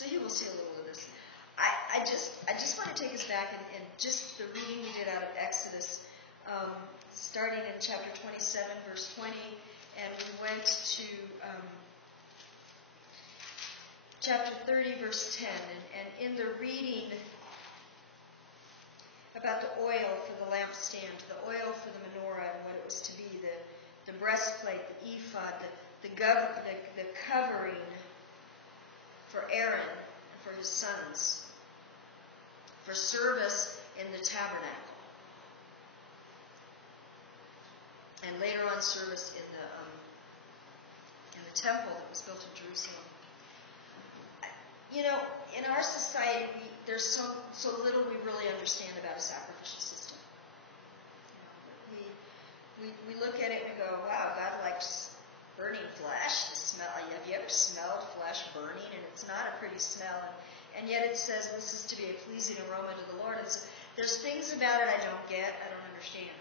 So here we'll see a little of this. I just want to take us back in just the reading we did out of Exodus, starting in chapter 27, verse 20, and we went to chapter 30, verse 10, and in the reading about the oil for the lampstand, the oil for the menorah, and what it was to be, the breastplate, the ephod, the covering for Aaron and for his sons, for service in the tabernacle, and later on service in the temple that was built in Jerusalem. You know, in our society, there's so little we really understand about a sacrificial system. You know, we look at it and go, wow, God likes burning flesh. The smell. Have you ever smelled flesh burning? And it's not a pretty smell. And yet it says this is to be a pleasing aroma to the Lord. And so there's things about it I don't get, I don't understand.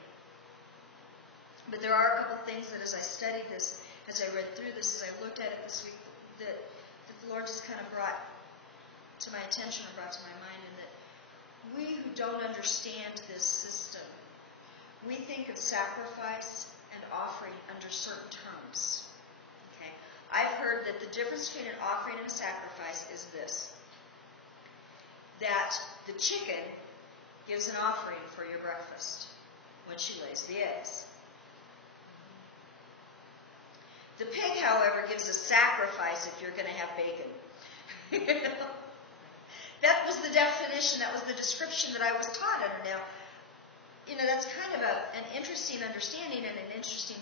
But there are a couple things that as I studied this, as I read through this, as I looked at it this week, that the Lord just kind of brought to my attention or brought to my mind, and that we who don't understand this system, we think of sacrifice and offering under certain terms. Okay? I've heard that the difference between an offering and a sacrifice is this: that the chicken gives an offering for your breakfast when she lays the eggs. The pig, however, gives a sacrifice if you're going to have bacon. That was the definition, that was the description that I was taught under. Now, you know, that's kind of an interesting understanding and an interesting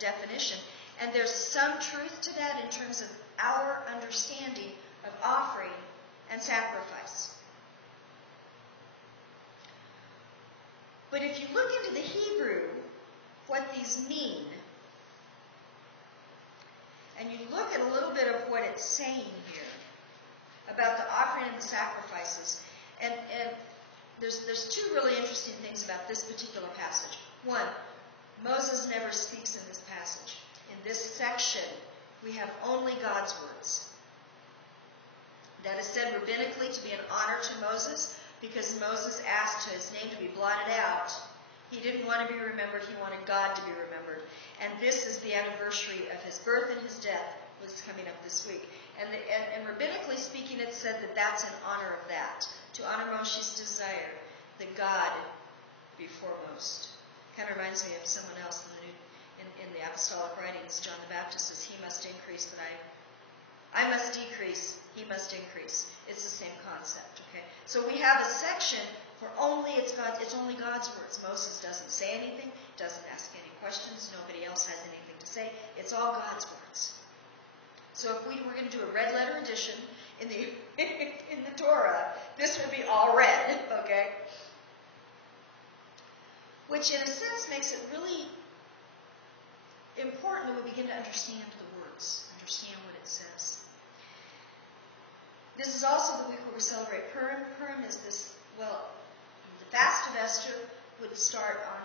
definition. And there's some truth to that in terms of our understanding of offering and sacrifice. But if you look into the Hebrew, what these mean, and you look at a little bit of what it's saying here about the offering and the sacrifices, and there's two really interesting things about this particular passage. One, Moses never speaks in this passage. In this section, we have only God's words. That is said rabbinically to be an honor to Moses, because Moses asked his name to be blotted out. He didn't want to be remembered, he wanted God to be remembered. And this is the anniversary of his birth and his death, was coming up this week. And rabbinically speaking, it said that that's in honor of that, to honor Moshe's desire that God be foremost. Kind of reminds me of someone else in the apostolic writings. John the Baptist says, "He must increase, but I must decrease. He must increase." It's the same concept. Okay, so we have a section where it's only God's words. Moses doesn't say anything, doesn't ask any questions. Nobody else has anything to say. It's all God's words. So if we were going to do a red letter edition in the in the Torah, this would be all red, okay? Which in a sense makes it really important that we begin to understand the words, understand what it says. This is also the week where we celebrate Purim. Purim is this, the fast of Esther would start on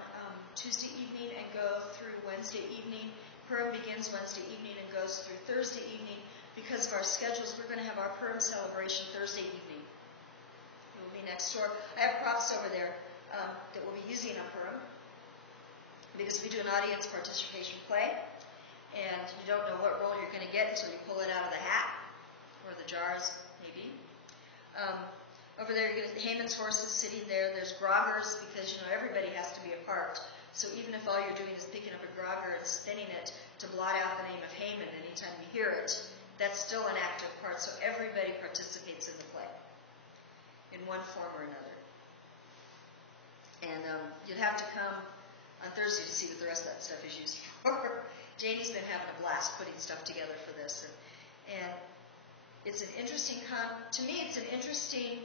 Tuesday evening and go through Wednesday evening. Purim begins Wednesday evening and goes through Thursday evening. Because of our schedules, we're going to have our Purim celebration Thursday evening. It will be next door. I have props over there that we'll be using on Purim, because we do an audience participation play, and you don't know what role you're going to get until you pull it out of the hat, or the jars, maybe. Over there, you're going to Haman's horses sitting there. There's groggers, because everybody has to be a part. So even if all you're doing is picking up a grogger and spinning it to blot out the name of Haman anytime you hear it, that's still an active part. So everybody participates in the play in one form or another. And you'll have to come on Thursday to see what the rest of that stuff is used for. Janie's been having a blast putting stuff together for this. And it's an interesting, to me, it's an interesting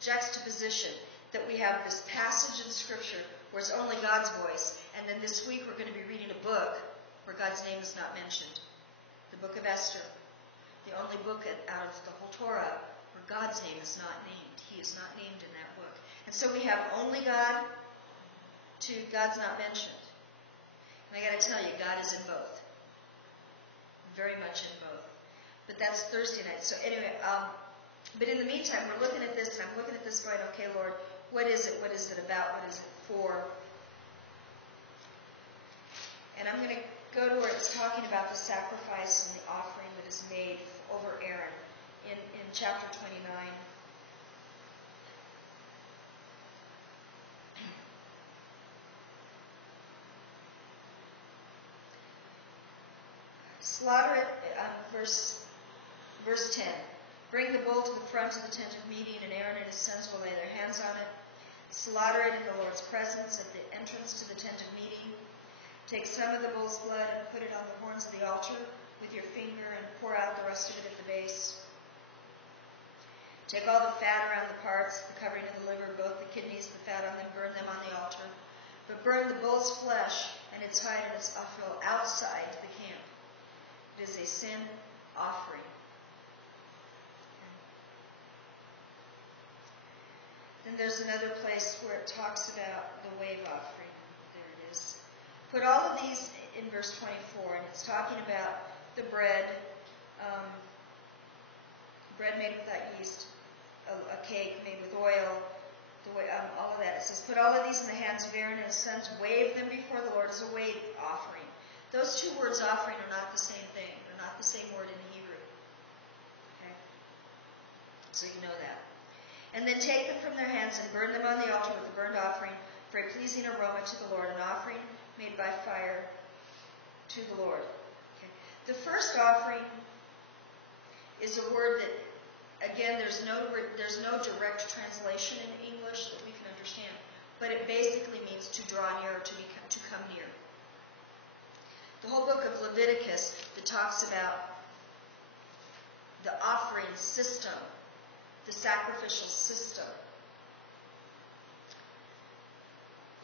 juxtaposition that we have this passage in Scripture where it's only God's voice, and then this week we're going to be reading a book where God's name is not mentioned. The book of Esther, the only book out of the whole Torah where God's name is not named. He is not named in that book. And so we have only God to God's not mentioned. And I got to tell you, God is in both. Very much in both. But that's Thursday night. So anyway, But in the meantime, we're looking at this, and I'm looking at this going, okay, Lord, what is it? What is it about? What is it for? And I'm going to go to where it's talking about the sacrifice and the offering that is made over Aaron in chapter 29. Slaughter it, verse 10. Bring the bull to the front of the tent of meeting, and Aaron and his sons will lay their hands on it. Slaughter it in the Lord's presence at the entrance to the tent of meeting. Take some of the bull's blood and put it on the horns of the altar with your finger, and pour out the rest of it at the base. Take all the fat around the parts, the covering of the liver, both the kidneys, the fat on them, burn them on the altar. But burn the bull's flesh and its hide and its offal outside the camp. It is a sin offering. Then there's another place where it talks about the wave offering. There it is. Put all of these in verse 24, and it's talking about the bread, bread made without yeast, a cake made with oil, all of that. It says, put all of these in the hands of Aaron and his sons, wave them before the Lord as a wave offering. Those two words, offering, are not the same thing. They're not the same word in Hebrew. Okay? So you know that. And then take them from their hands and burn them on the altar with a burnt offering for a pleasing aroma to the Lord, an offering made by fire to the Lord. Okay. The first offering is a word that, again, there's no direct translation in English that we can understand, but it basically means to draw near, to come near. The whole book of Leviticus that talks about the offering system, the sacrificial system,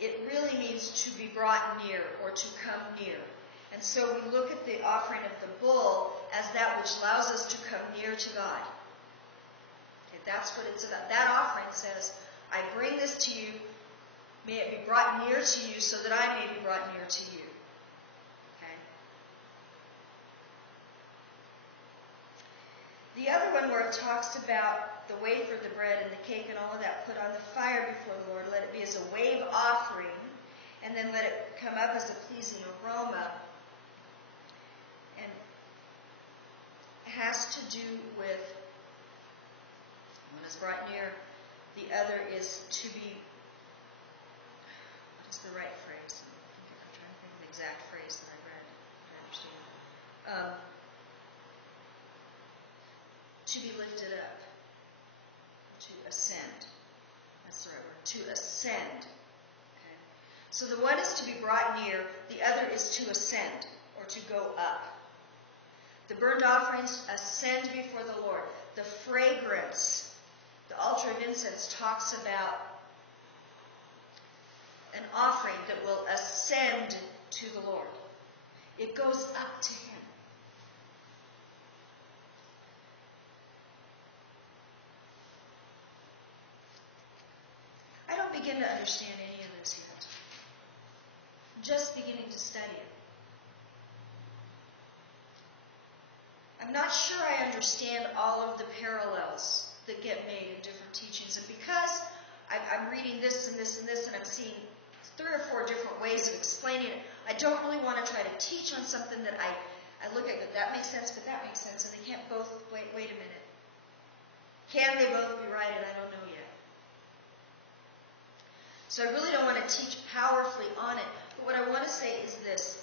it really means to be brought near or to come near. And so we look at the offering of the bull as that which allows us to come near to God. Okay, that's what it's about. That offering says, I bring this to you, may it be brought near to you so that I may be brought near to you. The other one where it talks about the wafer, the bread, and the cake and all of that put on the fire before the Lord, let it be as a wave offering, and then let it come up as a pleasing aroma, and has to do with one is brought near, the other is to be, what is the right phrase? I'm trying to think of the exact phrase that I read to understand. To be lifted up, to ascend. That's the right word, to ascend. Okay. So the one is to be brought near, the other is to ascend, or to go up. The burnt offerings ascend before the Lord. The fragrance, the altar of incense talks about an offering that will ascend to the Lord. It goes up to Him. Begin to understand any of this yet. I'm just beginning to study it. I'm not sure I understand all of the parallels that get made in different teachings. And because I'm reading this and this and this, and I'm seeing 3 or 4 different ways of explaining it, I don't really want to try to teach on something that I look at, that makes sense, but that makes sense, and they can't both, wait a minute. Can they both be right? And I don't know yet. So I really don't want to teach powerfully on it. But what I want to say is this.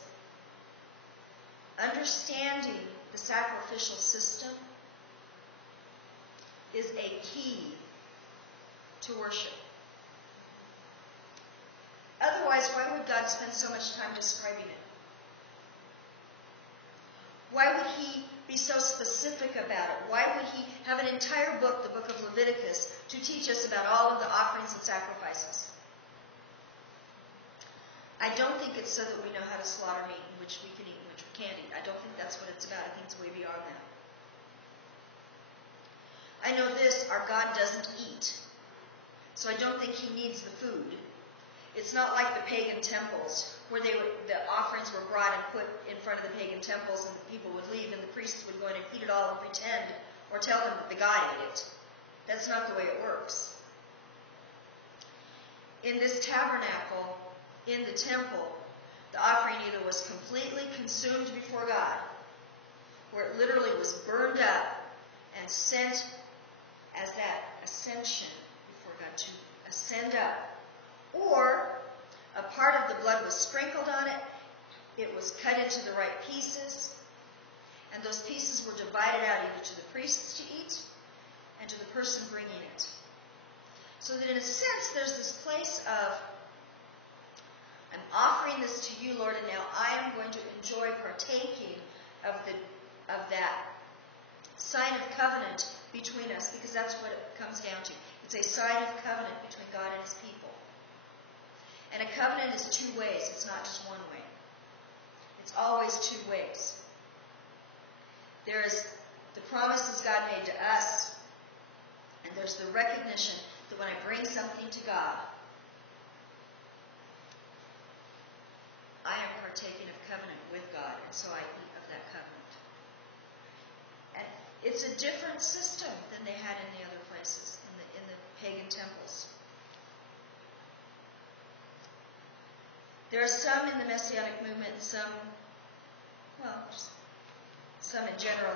Understanding the sacrificial system is a key to worship. Otherwise, why would God spend so much time describing it? Why would He be so specific about it? Why would He have an entire book, the book of Leviticus, to teach us about all of the offerings and sacrifices? I don't think it's so that we know how to slaughter meat, and which we can eat and which we can't eat. I don't think that's what it's about. I think it's way beyond that. I know this, our God doesn't eat. So I don't think He needs the food. It's not like the pagan temples where the offerings were brought and put in front of the pagan temples, and the people would leave and the priests would go in and eat it all and pretend or tell them that the God ate it. That's not the way it works. In this tabernacle, in the temple, the offering either was completely consumed before God, where it literally was burned up and sent as that ascension before God, to ascend up, or a part of the blood was sprinkled on it, it was cut into the right pieces, and those pieces were divided out either to the priests to eat and to the person bringing it. So that in a sense, there's this place of, I'm offering this to you, Lord, and now I am going to enjoy partaking of that sign of covenant between us, because that's what it comes down to. It's a sign of covenant between God and his people. And a covenant is two ways. It's not just one way. It's always two ways. There is the promises God made to us, and there's the recognition that when I bring something to God, I am partaking of covenant with God, and so I eat of that covenant. And it's a different system than they had in the other places, in the pagan temples. There are some in the Messianic movement, some in general,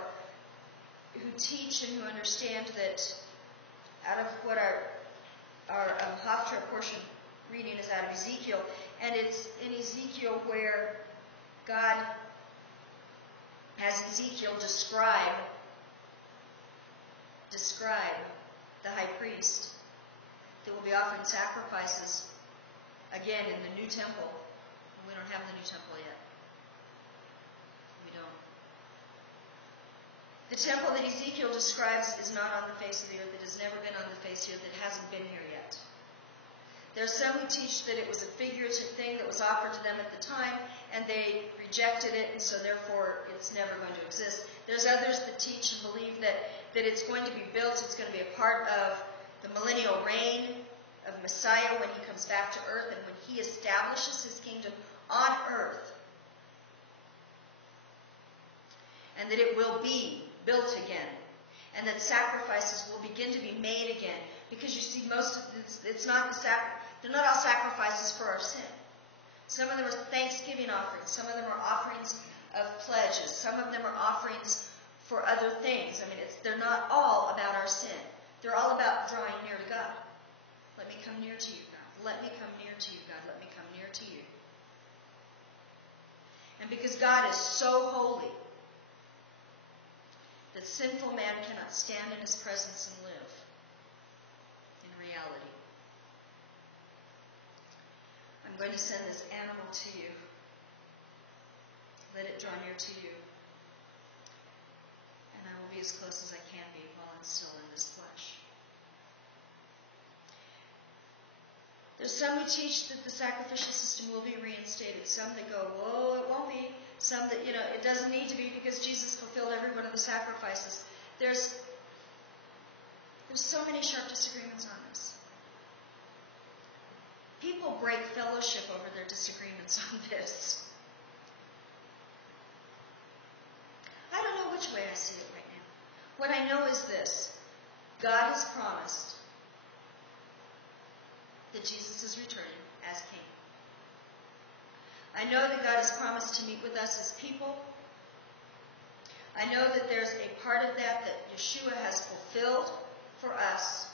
who teach and who understand that out of what our Haftarah portion reading is out of Ezekiel, and it's in Ezekiel where God has Ezekiel describe the high priest that will be offering sacrifices again in the new temple. We don't have the new temple yet. We don't. The temple that Ezekiel describes is not on the face of the earth. It has never been on the face of the earth. It hasn't been here yet. There are some who teach that it was a figurative thing that was offered to them at the time, and they rejected it, and so therefore it's never going to exist. There's others that teach and believe that it's going to be built, it's going to be a part of the millennial reign of Messiah when he comes back to earth, and when he establishes his kingdom on earth, and that it will be built again, and that sacrifices will begin to be made again. Because you see, they're not all sacrifices for our sin. Some of them are thanksgiving offerings. Some of them are offerings of pledges. Some of them are offerings for other things. I mean, they're not all about our sin. They're all about drawing near to God. Let me come near to you, God. Let me come near to you, God. Let me come near to you. And because God is so holy that sinful man cannot stand in his presence and live in reality, I'm going to send this animal to you. Let it draw near to you. And I will be as close as I can be while I'm still in this flesh. There's some who teach that the sacrificial system will be reinstated. Some that go, whoa, it won't be. Some that, it doesn't need to be because Jesus fulfilled every one of the sacrifices. There's so many sharp disagreements on this. People break fellowship over their disagreements on this. I don't know which way I see it right now. What I know is this. God has promised that Jesus is returning as King. I know that God has promised to meet with us as people. I know that there's a part of that Yeshua has fulfilled for us,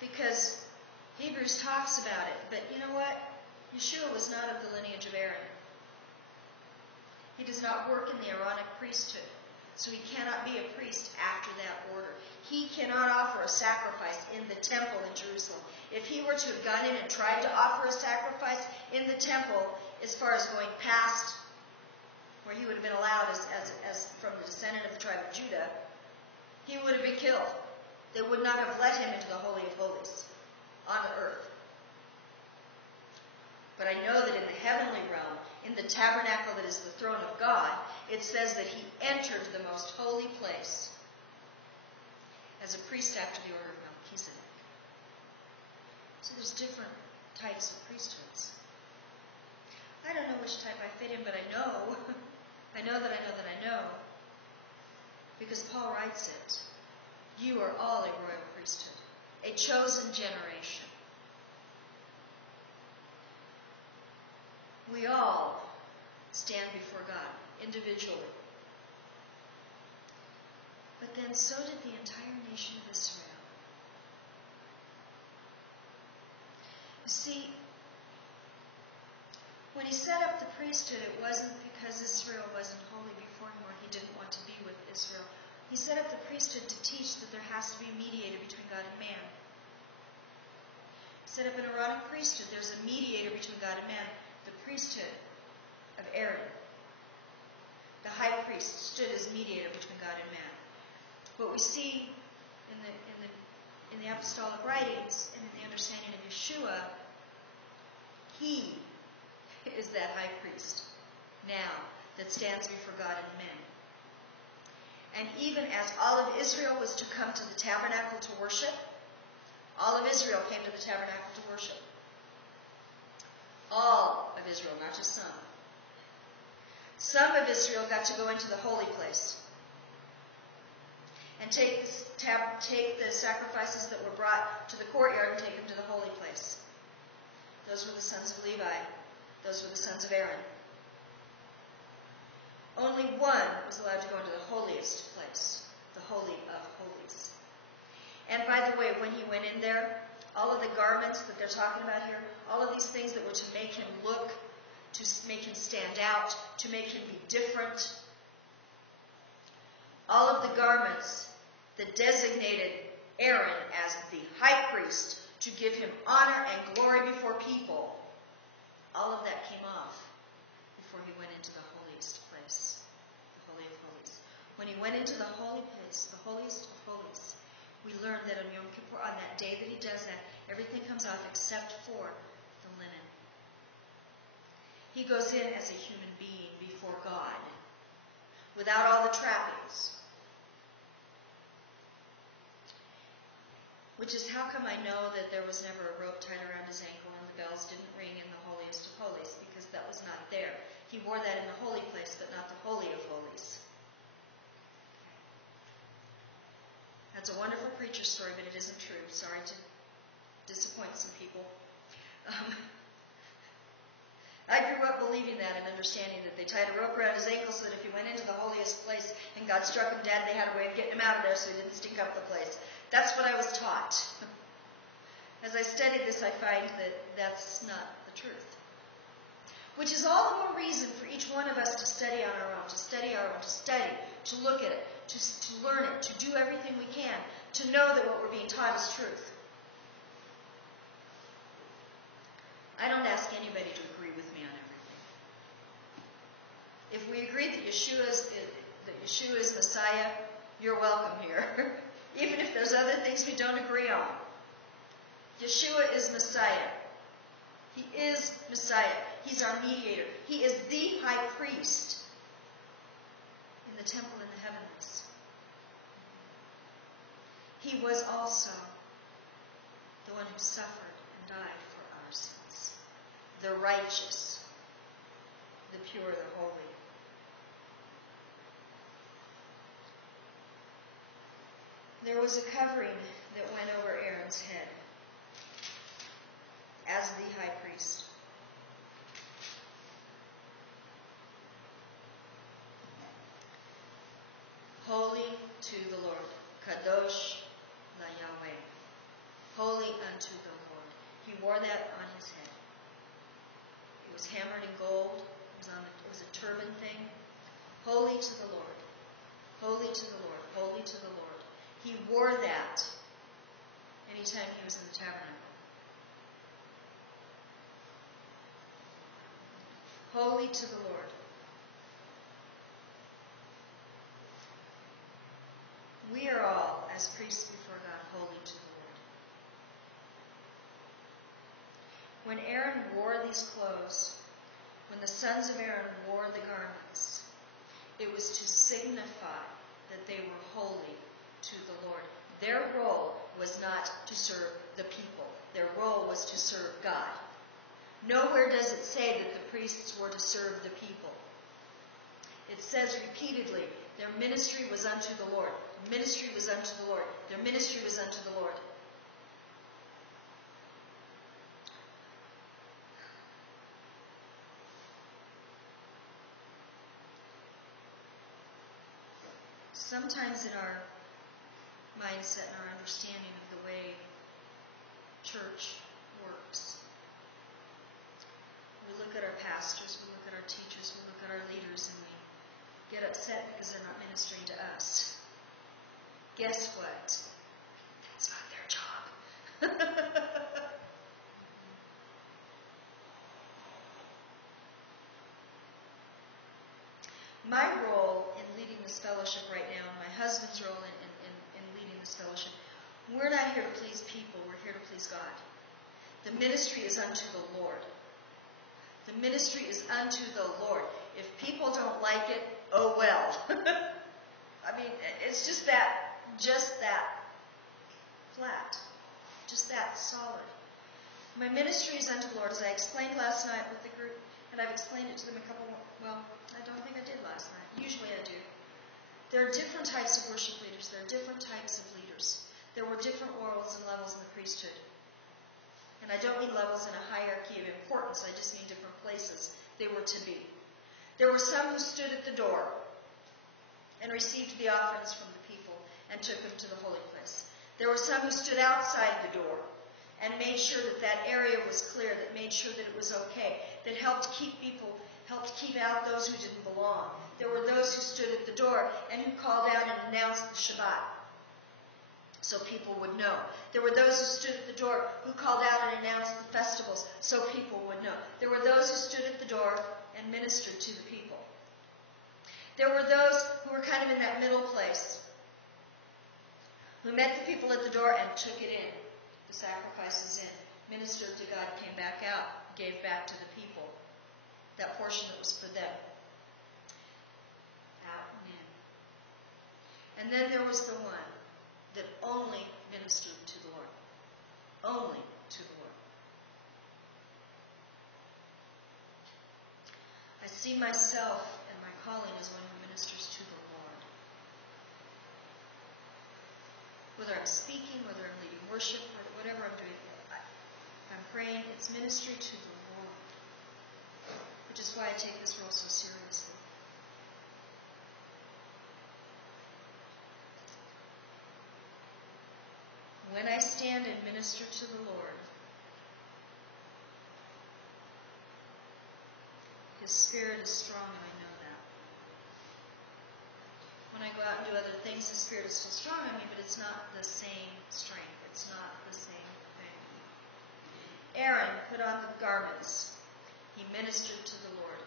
because Hebrews talks about it. But you know what? Yeshua was not of the lineage of Aaron. He does not work in the Aaronic priesthood, so he cannot be a priest after that order. He cannot offer a sacrifice in the temple in Jerusalem. If he were to have gone in and tried to offer a sacrifice in the temple, as far as going past where he would have been allowed as from the descendant of the tribe of Judah, he would have been killed. They would not have let him into the Holy of Holies on the earth. But I know that in the heavenly realm, in the tabernacle that is the throne of God, it says that he entered the most holy place as a priest after the order of Melchizedek. So there's different types of priesthoods. I don't know which type I fit in, but I know. I know that I know that I know. Because Paul writes it. You are all a royal priesthood. a chosen generation. We all stand before God individually. But then so did the entire nation of Israel. You see, when he set up the priesthood, it wasn't because Israel wasn't holy before him or he didn't want to be with Israel. He set up the priesthood to teach that there has to be a mediator between God and man. He set up an Aaronic priesthood. There's a mediator between God and man. The priesthood of Aaron. The high priest stood as mediator between God and man. What we see in the apostolic writings and in the understanding of Yeshua, he is that high priest now that stands before God and men. And even as all of Israel was to come to the tabernacle to worship, all of Israel came to the tabernacle to worship. All of Israel, not just some. Some of Israel got to go into the holy place and take the sacrifices that were brought to the courtyard and take them to the holy place. Those were the sons of Levi. Those were the sons of Aaron. Only one was allowed to go into the holiest place, the Holy of Holies. And by the way, when he went in there, all of the garments that they're talking about here, all of these things that were to make him look, to make him stand out, to make him be different, all of the garments that designated Aaron as the high priest to give him honor and glory before people, all of that came off before he went into the holiest place, the Holy of Holies. When he went into the holy place, the holiest of holies, we learned that on Yom Kippur, on that day that he does that, everything comes off except for the linen. He goes in as a human being before God, without all the trappings. Which is how come I know that there was never a rope tied around his ankle and the bells didn't ring in the holiest of holies, because that was not there. He wore that in the holy place, but not the Holy of Holies. That's a wonderful preacher story, but it isn't true. Sorry to disappoint some people. I grew up believing that and understanding that they tied a rope around his ankle so that if he went into the holiest place and God struck him dead, they had a way of getting him out of there so he didn't stink up the place. That's what I was taught. As I studied this, I find that that's not the truth. Which is all the more reason for each one of us to study on our own, to study our own, to study, to look at it, to learn it, to do everything we can, to know that what we're being taught is truth. I don't ask anybody to agree with me on everything. If we agree that Yeshua is Messiah, you're welcome here. Even if there's other things we don't agree on. Yeshua is Messiah. He is Messiah. He's our mediator. He is the high priest in the temple in the heavenlies. He was also the one who suffered and died for our sins. The righteous, the pure, the holy. There was a covering that went over Aaron's head as the high priest. Holy to the Lord. Kadosh la Yahweh. Holy unto the Lord. He wore that on his head. It was hammered in gold. It was a turban thing. Holy to the Lord. Holy to the Lord. Holy to the Lord. He wore that anytime he was in the tabernacle. Holy to the Lord. We are all, as priests before God, holy to the Lord. When Aaron wore these clothes, when the sons of Aaron wore the garments, it was to signify that they were holy to the Lord. Their role was not to serve the people. Their role was to serve God. Nowhere does it say that the priests were to serve the people. It says repeatedly, their ministry was unto the Lord. Their ministry was unto the Lord. Their ministry was unto the Lord. sometimes in our mindset and our understanding of the way church works, we look at our pastors, we look at our teachers, we look at our leaders, and we get upset because they're not ministering to us. Guess what? That's not their job. My role in leading this fellowship right now, and my husband's role in leading this fellowship, we're not here to please people, we're here to please God. The ministry is unto the Lord. The ministry is unto the Lord. If people don't like it, oh well. I mean, it's just that flat, just that solid. My ministry is unto the Lord, as I explained last night with the group, and I've explained it to them I don't think I did last night. Usually I do. There are different types of worship leaders. There are different types of leaders. There were different roles and levels in the priesthood. And I don't mean levels in a hierarchy of importance. I just mean different places they were to be. There were some who stood at the door and received the offerings from the people and took them to the holy place. There were some who stood outside the door and made sure that that area was clear, that made sure that it was okay, that helped keep out those who didn't belong. There were those who stood at the door and who called out and announced the Shabbat, so people would know. There were those who stood at the door who called out and announced the festivals, so people would know. There were those who stood at the door and ministered to the people. There were those who were kind of in that middle place, who met the people at the door and took it in, the sacrifices in, ministered to God, came back out, gave back to the people that portion that was for them. Out and in. And then there was the one that only ministered to the Lord. Only to the Lord. I see myself and my calling as one who ministers to the Lord. Whether I'm speaking, whether I'm leading worship, whatever I'm doing, I'm praying, it's ministry to the Lord. Which is why I take this role so seriously. When I stand and minister to the Lord, His Spirit is strong, and I know that. When I go out and do other things, the Spirit is still strong on me, but it's not the same strength. It's not the same thing. Aaron put on the garments. He ministered to the Lord.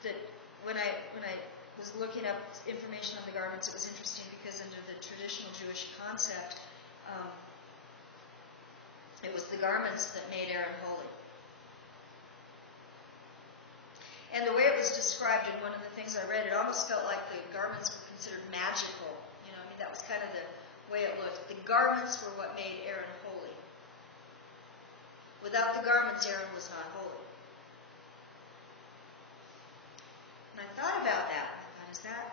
That when I was looking up information on the garments, it was interesting because under the traditional Jewish concept, it was the garments that made Aaron holy. And the way it was described in one of the things I read, it almost felt like the garments were considered magical. That was kind of the way it looked. The garments were what made Aaron holy. Without the garments, Aaron was not holy. And I thought about that. I thought,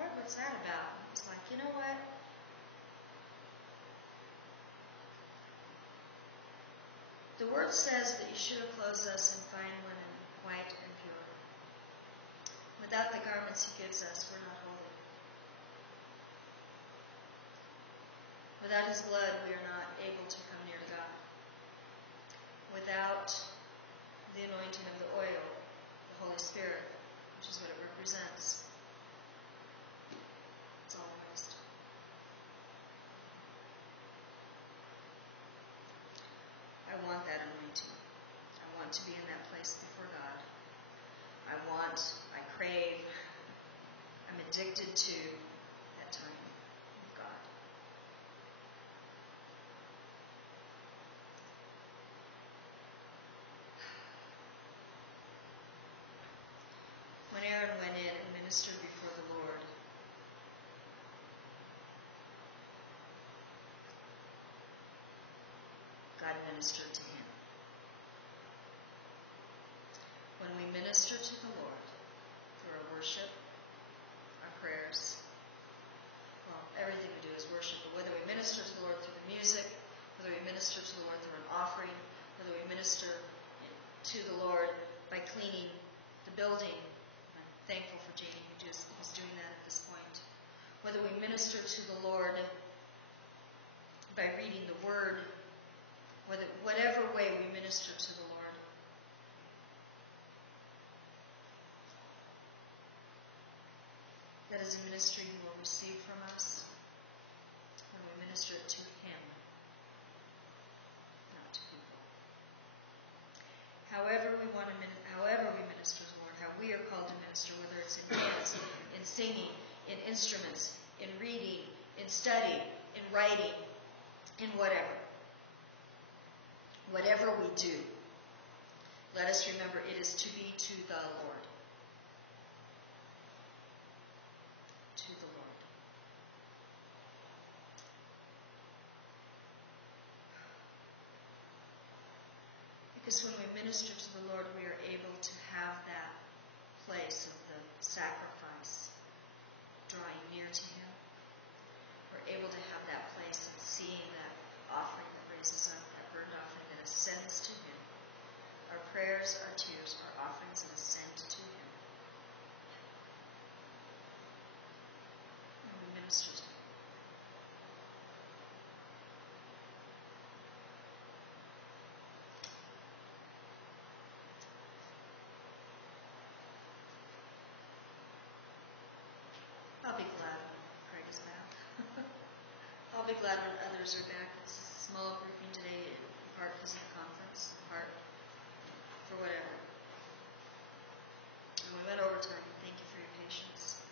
Lord, what's that about? And I was like, you know what? The Word says that Yeshua clothes us in fine linen, white and pure. Without the garments He gives us, we're not holy. Without His blood, we are not able to come near to God. Without the anointing of the oil, the Holy Spirit, which is what it represents, it's all waste. I want that anointing. I want to be in that place before God. I crave, I'm addicted to that time with God. When Aaron went in and ministered before the Lord, God ministered to him. When we minister to the Lord through our worship, our prayers, everything we do is worship, but whether we minister to the Lord through the music, whether we minister to the Lord through an offering, whether we minister to the Lord by cleaning the building, I'm thankful for Janie who's doing that at this point. whether we minister to the Lord by reading the Word, whatever way we minister to the Lord. That is a ministry He will receive from us when we minister it to Him, not to people. However we minister to the Lord, how we are called to minister, whether it's in dance, in singing, in instruments, in reading, in study, in writing, in whatever. Whatever we do, let us remember it is to be to the Lord. To the Lord. Because when we minister to the Lord, we are able to have that place of the sacrifice drawing near to Him. We're able to have that place of seeing that offering that raises up, that burnt offering that ascends to Him. Our prayers, our tears, our offerings that ascend to Him. And we minister to Him. I'll be glad when Craig is back. I'll be glad when others are back. It's a small grouping today, in part because of the conference, in part for whatever. And we went over time. Thank you for your patience.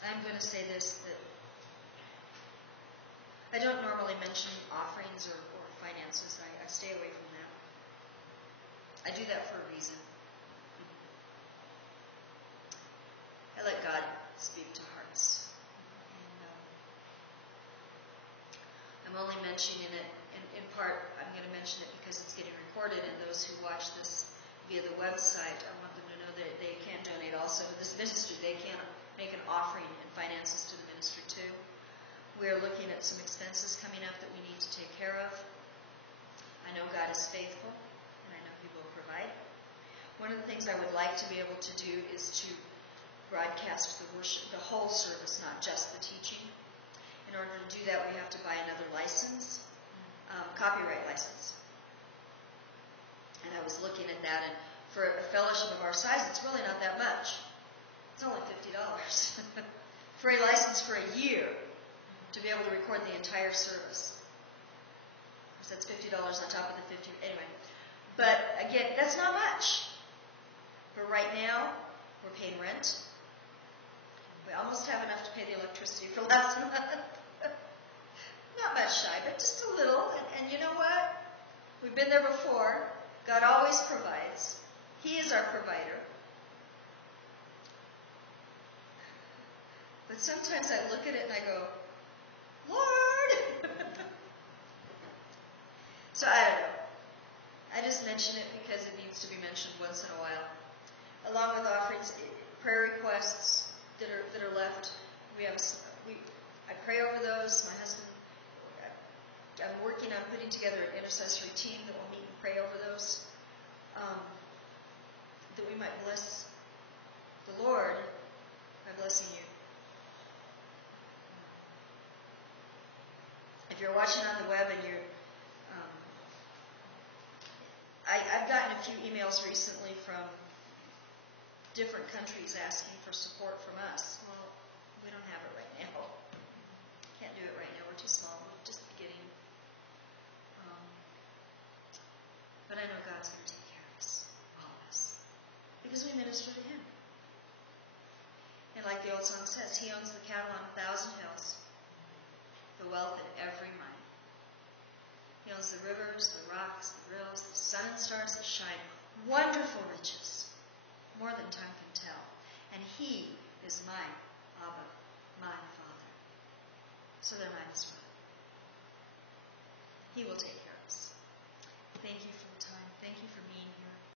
I'm going to say this, that I don't normally mention offerings or finances. I stay away from that. I do that for a reason. I let God speak to hearts. And I'm only mentioning it, in part, I'm going to mention it because it's getting recorded, and those who watch this via the website, I want them to know that they can donate also to this ministry. They can make an offering and finances to the ministry too. We are looking at some expenses coming up that we need to take care of. I know God is faithful, and I know He will provide. One of the things I would like to be able to do is to broadcast the worship, the whole service, not just the teaching. In order to do that, we have to buy another license, copyright license. And I was looking at that, and for a fellowship of our size, it's really not that much. It's only $50 for a license for a year to be able to record the entire service. Of course, that's $50 on top of the 50. Anyway, but again, that's not much. But right now, we're paying rent. We almost have enough to pay the electricity for last month. Not much shy, but just a little. And you know what? We've been there before. God always provides. He is our provider. But sometimes I look at it and I go, Lord! So I don't know. I just mention it because it needs to be mentioned once in a while. Along with offerings, prayer requests that are left. I pray over those. My husband, I'm working on putting together an intercessory team that will meet and pray over those. That we might bless the Lord by blessing you. If you're watching on the web and you're, I've gotten a few emails recently from different countries asking for support from us. Well, we don't have it right now. Can't do it right now. We're too small. We're just beginning. But I know God's going to take care of us, all of us, because we minister to Him. And like the old song says, He owns the cattle on 1,000 hills, the wealth in every mine. He owns the rivers, the rocks, the rills, the sun and stars that shine. Wonderful riches, more than time can tell. And He is my Abba, my Father. So they're mine as well. He will take care of us. Thank you for the time. Thank you for being here.